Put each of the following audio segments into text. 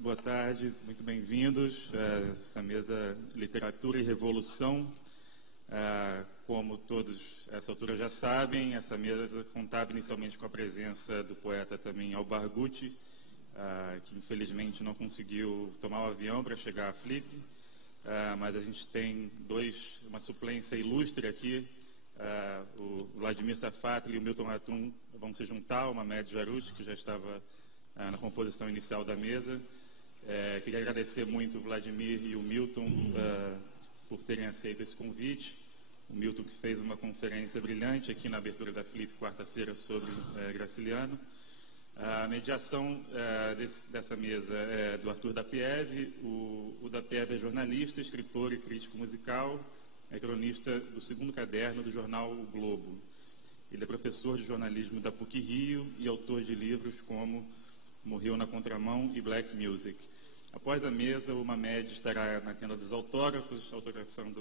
Boa tarde, muito bem-vindos a essa mesa Literatura e Revolução. Como todos a essa altura já sabem, essa mesa contava inicialmente com a presença do poeta também Al-Barghouti, que infelizmente não conseguiu tomar o avião para chegar à Flip, mas a gente tem uma suplência ilustre aqui. O Vladimir Safatli e o Milton Ratum vão se juntar, o Mamed Jarouche, que já estava na composição inicial da mesa. Queria agradecer muito o Vladimir e o Milton por terem aceito esse convite. O Milton que fez uma conferência brilhante aqui na abertura da Flip, quarta-feira, sobre Graciliano. A mediação dessa mesa é do Arthur Dapiev. O Dapiev é jornalista, escritor e crítico musical, é cronista do segundo caderno do jornal O Globo. Ele é professor de jornalismo da PUC-Rio e autor de livros como Morreu na Contramão e Black Music. Após a mesa, o Mamed estará na tenda dos autógrafos, autografando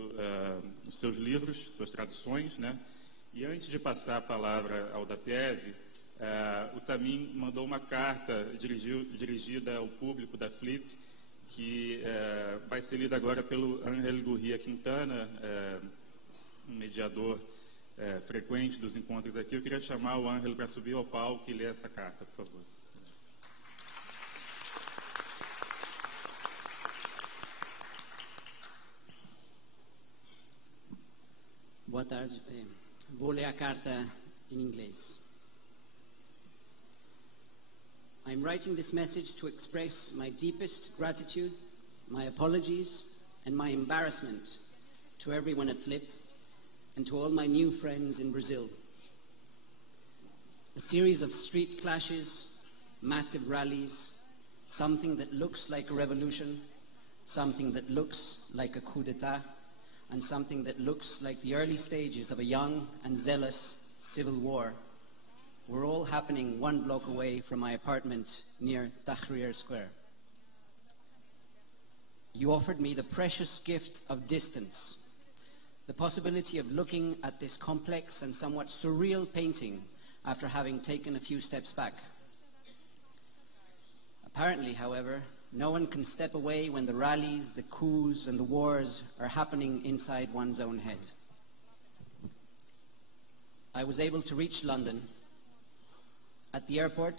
os seus livros, suas traduções, né? E antes de passar a palavra ao Dapiev, o Tamim mandou uma carta dirigida ao público da Flip, que vai ser lida agora pelo Ángel Gurria Quintana, um mediador frequente dos encontros aqui. Eu queria chamar o Ángel para subir ao palco e ler essa carta, por favor. Boa tarde. Vou ler a carta em inglês. I'm writing this message to express my deepest gratitude, my apologies, and my embarrassment to everyone at Flip and to all my new friends in Brazil. A series of street clashes, massive rallies, something that looks like a revolution, something that looks like a coup d'etat, and something that looks like the early stages of a young and zealous civil war were all happening one block away from my apartment near Tahrir Square. You offered me the precious gift of distance, the possibility of looking at this complex and somewhat surreal painting after having taken a few steps back. Apparently, however, no one can step away when the rallies, the coups and the wars are happening inside one's own head. I was able to reach London. At the airport,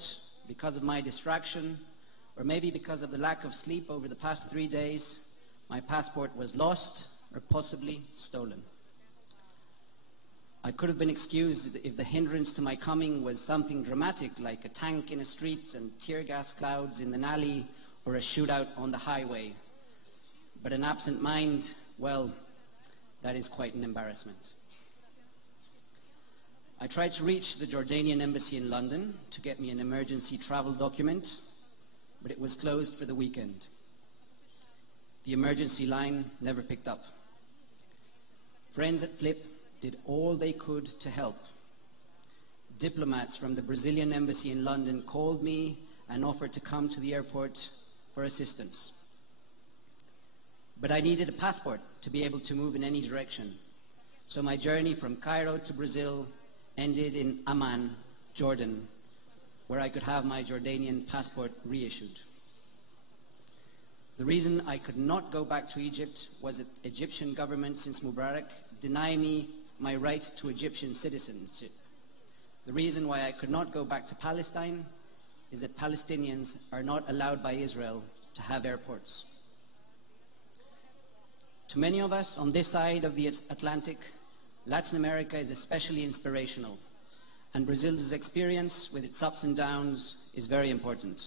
because of my distraction, or maybe because of the lack of sleep over the past 3 days, my passport was lost or possibly stolen. I could have been excused if the hindrance to my coming was something dramatic, like a tank in a street and tear gas clouds in an alley or a shootout on the highway. But an absent mind, well, that is quite an embarrassment. I tried to reach the Jordanian embassy in London to get me an emergency travel document, but it was closed for the weekend. The emergency line never picked up. Friends at Flip did all they could to help. Diplomats from the Brazilian embassy in London called me and offered to come to the airport for assistance. But I needed a passport to be able to move in any direction. So my journey from Cairo to Brazil ended in Amman, Jordan, where I could have my Jordanian passport reissued. The reason I could not go back to Egypt was that the Egyptian government, since Mubarak, denied me my right to Egyptian citizenship. The reason why I could not go back to Palestine is that Palestinians are not allowed by Israel to have airports. To many of us on this side of the Atlantic, Latin America is especially inspirational, and Brazil's experience with its ups and downs is very important.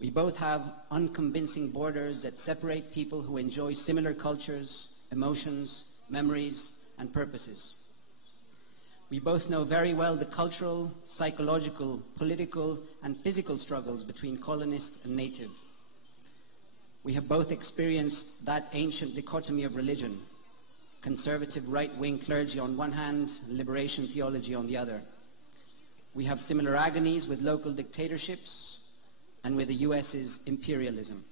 We both have unconvincing borders that separate people who enjoy similar cultures, emotions, memories, and purposes. We both know very well the cultural, psychological, political, and physical struggles between colonist and native. We have both experienced that ancient dichotomy of religion, conservative right-wing clergy on one hand, liberation theology on the other. We have similar agonies with local dictatorships and with the US's imperialism.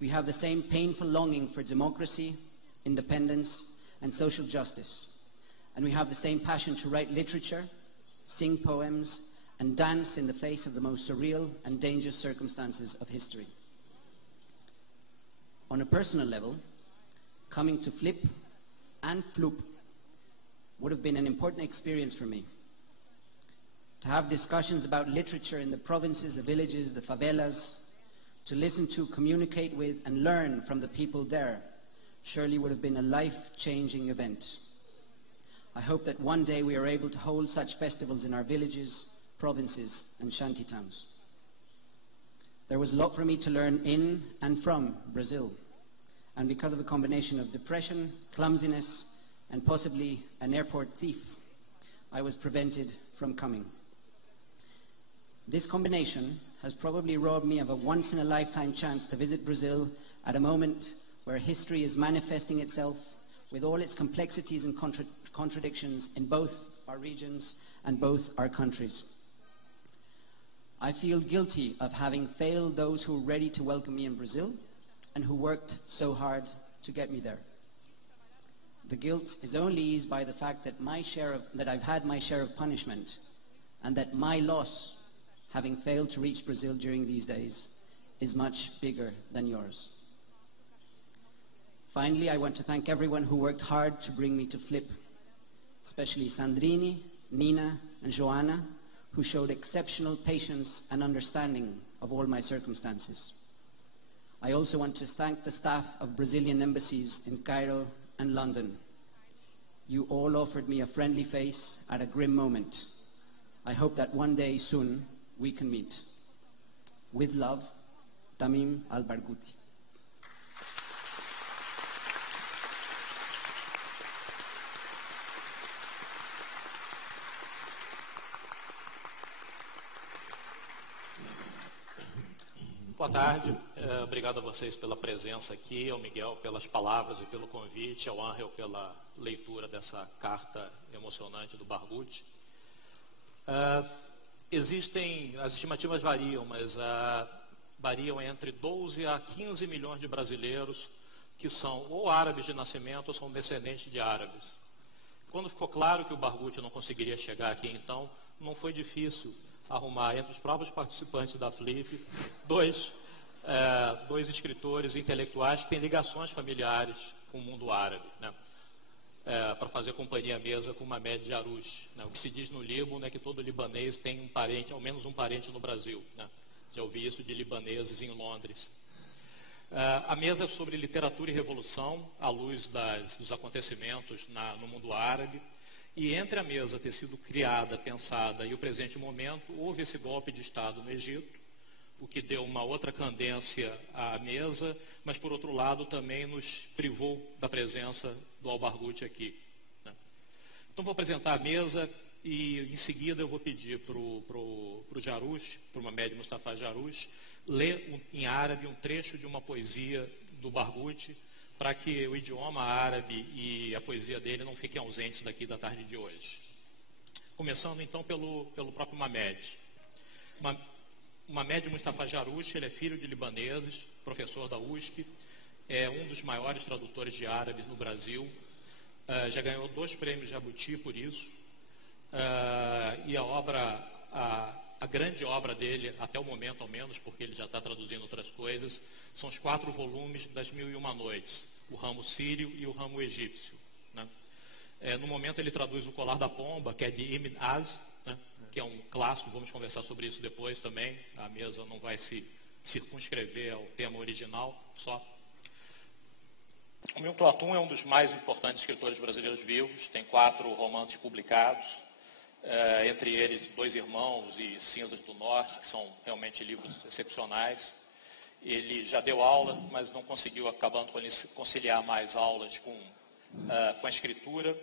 We have the same painful longing for democracy, independence, and social justice. And we have the same passion to write literature, sing poems, and and dance in the face of the most surreal and dangerous circumstances of history. On a personal level, coming to Flip and Floop would have been an important experience for me. To have discussions about literature in the provinces, the villages, the favelas, to listen to, communicate with, and learn from the people there surely would have been a life-changing event. I hope that one day we are able to hold such festivals in our villages, provinces, and shantytowns. There was a lot for me to learn in and from Brazil, and because of a combination of depression, clumsiness, and possibly an airport thief, I was prevented from coming. This combination has probably robbed me of a once-in-a-lifetime chance to visit Brazil at a moment where history is manifesting itself with all its complexities and contradictions in both our regions and both our countries. I feel guilty of having failed those who were ready to welcome me in Brazil and who worked so hard to get me there. The guilt is only eased by the fact that I've had my share of punishment, and that my loss, having failed to reach Brazil during these days, is much bigger than yours. Finally, I want to thank everyone who worked hard to bring me to Flip, especially Sandrini, Nina, and Joanna, who showed exceptional patience and understanding of all my circumstances. I also want to thank the staff of Brazilian embassies in Cairo and London. You all offered me a friendly face at a grim moment. I hope that one day soon we can meet. With love, Tamim Al-Barghouti. Boa tarde, obrigado a vocês pela presença aqui, ao Miguel pelas palavras e pelo convite, ao Ángel pela leitura dessa carta emocionante do Barghouti. As estimativas variam, mas variam entre 12 a 15 milhões de brasileiros que são ou árabes de nascimento ou são descendentes de árabes. Quando ficou claro que o Barghouti não conseguiria chegar aqui, então, não foi difícil arrumar entre os próprios participantes da Flip dois escritores intelectuais que têm ligações familiares com o mundo árabe, né? Para fazer companhia à mesa com Mamed Jarouche, né? O que se diz no Líbano é que todo libanês tem um parente, ao menos um parente no Brasil, né? Já ouvi isso de libaneses em Londres. A mesa é sobre literatura e revolução, à luz dos acontecimentos no mundo árabe. E entre a mesa ter sido criada, pensada e o presente momento, houve esse golpe de Estado no Egito, o que deu uma outra candência à mesa, mas por outro lado também nos privou da presença do Al-Barghouti aqui, né? Então vou apresentar a mesa e em seguida eu vou pedir para o Jarouche, para o Mamed Mustafa Jarouche, ler em árabe um trecho de uma poesia do Barghouti, para que o idioma árabe e a poesia dele não fiquem ausentes daqui da tarde de hoje. Começando então pelo próprio Mamed. Mamed Mustafa Jarouche, ele é filho de libaneses, professor da USP, é um dos maiores tradutores de árabe no Brasil, já ganhou 2 prêmios Jabuti por isso, e a grande obra dele, até o momento ao menos, porque ele já está traduzindo outras coisas, são os 4 volumes das 1001 Noites, o ramo sírio e o ramo egípcio, né? No momento ele traduz o Colar da Pomba, que é de Ibn Az, né? Que é um clássico, vamos conversar sobre isso depois também, a mesa não vai se circunscrever ao tema original só. O Milton Atum é um dos mais importantes escritores brasileiros vivos, tem 4 romances publicados, entre eles 2 Irmãos e Cinzas do Norte, que são realmente livros excepcionais. Ele já deu aula, mas não conseguiu acabando conciliar mais aulas com a escritura.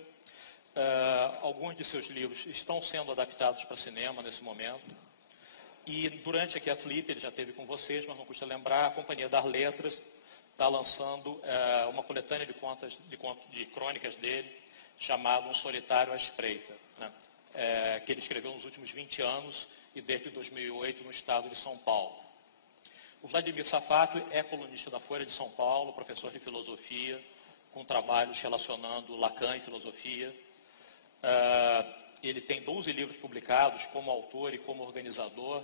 Alguns de seus livros estão sendo adaptados para cinema nesse momento. E durante aqui a Flip, ele já esteve com vocês, mas não custa lembrar, a Companhia das Letras está lançando uma coletânea de crônicas dele, chamada Um Solitário à Espreita, né? Que ele escreveu nos últimos 20 anos e desde 2008 no estado de São Paulo. O Vladimir Safato é colunista da Folha de São Paulo, professor de filosofia, com trabalhos relacionando Lacan e filosofia. Ele tem 12 livros publicados como autor e como organizador,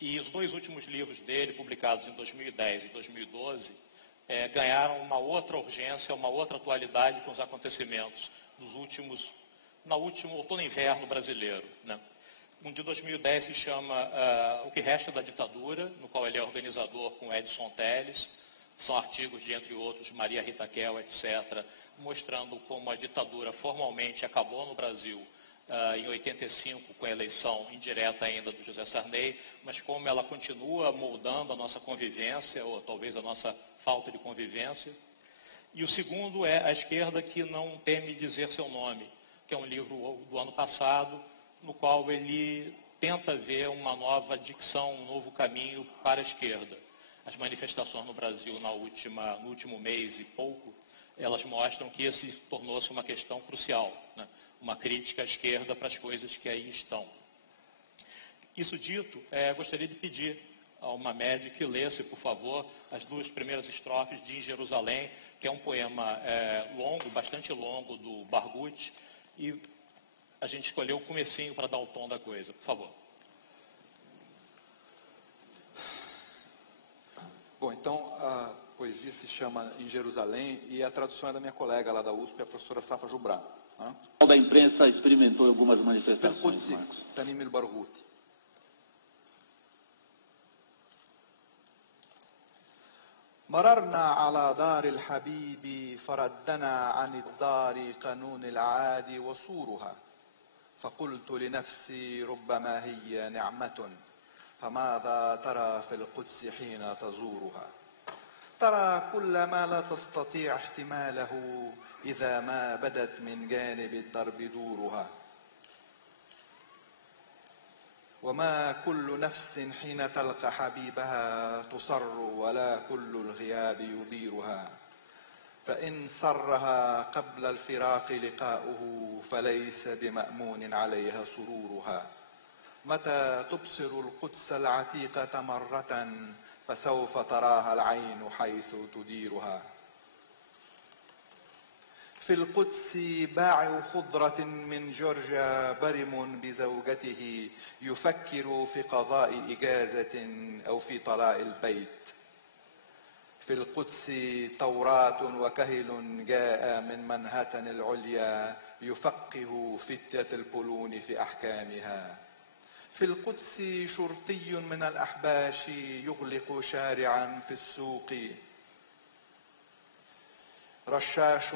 e os 2 últimos livros dele, publicados em 2010 e 2012, ganharam uma outra urgência, uma outra atualidade com os acontecimentos dos últimos, no último outono e inverno brasileiro, né? Um de 2010 se chama O que Resta da Ditadura, no qual ele é organizador com Edson Telles. São artigos de, entre outros, Maria Rita Kell, etc., mostrando como a ditadura formalmente acabou no Brasil em 85, com a eleição indireta ainda do José Sarney, mas como ela continua moldando a nossa convivência, ou talvez a nossa falta de convivência. E o segundo é A Esquerda que Não Teme Dizer Seu Nome, que é um livro do ano passado, no qual ele tenta ver uma nova dicção, um novo caminho para a esquerda. As manifestações no Brasil no último mês e pouco, elas mostram que esse tornou-se uma questão crucial, né? Uma crítica à esquerda para as coisas que aí estão. Isso dito, gostaria de pedir a uma média que lesse, por favor, as 2 primeiras estrofes de Em Jerusalém, que é um poema longo, bastante longo, do Barghouti, e a gente escolheu o comecinho para dar o tom da coisa. Por favor. Bom, então a poesia se chama Em Jerusalém e a tradução é da minha colega lá da USP, a professora Safa Jubran. O da imprensa experimentou algumas manifestações, Marcos. Tanim el-Barghouti. مررنا على دار الحبيب فردنا عن الدار قانون العادي وصورها فقلت لنفسي ربما هي نعمة فماذا ترى في القدس حين تزورها ترى كل ما لا تستطيع احتماله إذا ما بدت من جانب الدرب دورها وما كل نفس حين تلقى حبيبها تصر ولا كل الغياب يضيرها فإن سرها قبل الفراق لقاؤه فليس بمأمون عليها سرورها متى تبصر القدس العتيقة مرة فسوف تراها العين حيث تديرها في القدس باعع خضرة من جورجيا برم بزوجته يفكر في قضاء إجازة أو في طلاء البيت في القدس توراة وكهل جاء من منهتن العليا يفقه فتية البولون في أحكامها في القدس شرطي من الأحباش يغلق شارعا في السوق رشاش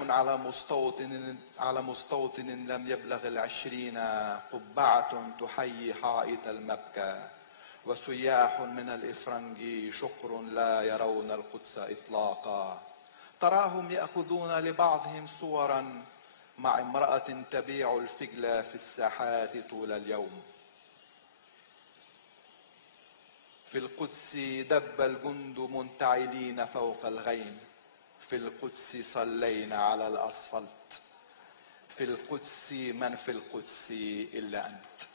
على مستوطن لم يبلغ 20 قبعة تحيي حائط المبكى وسياح من الإفرنج شقر لا يرون القدس إطلاقا تراهم يأخذون لبعضهم صورا مع امرأة تبيع الفجل في الساحات طول اليوم في القدس دب الجند منتعلين فوق الغيم في القدس صلينا على الأسفلت في القدس من في القدس إلا أنت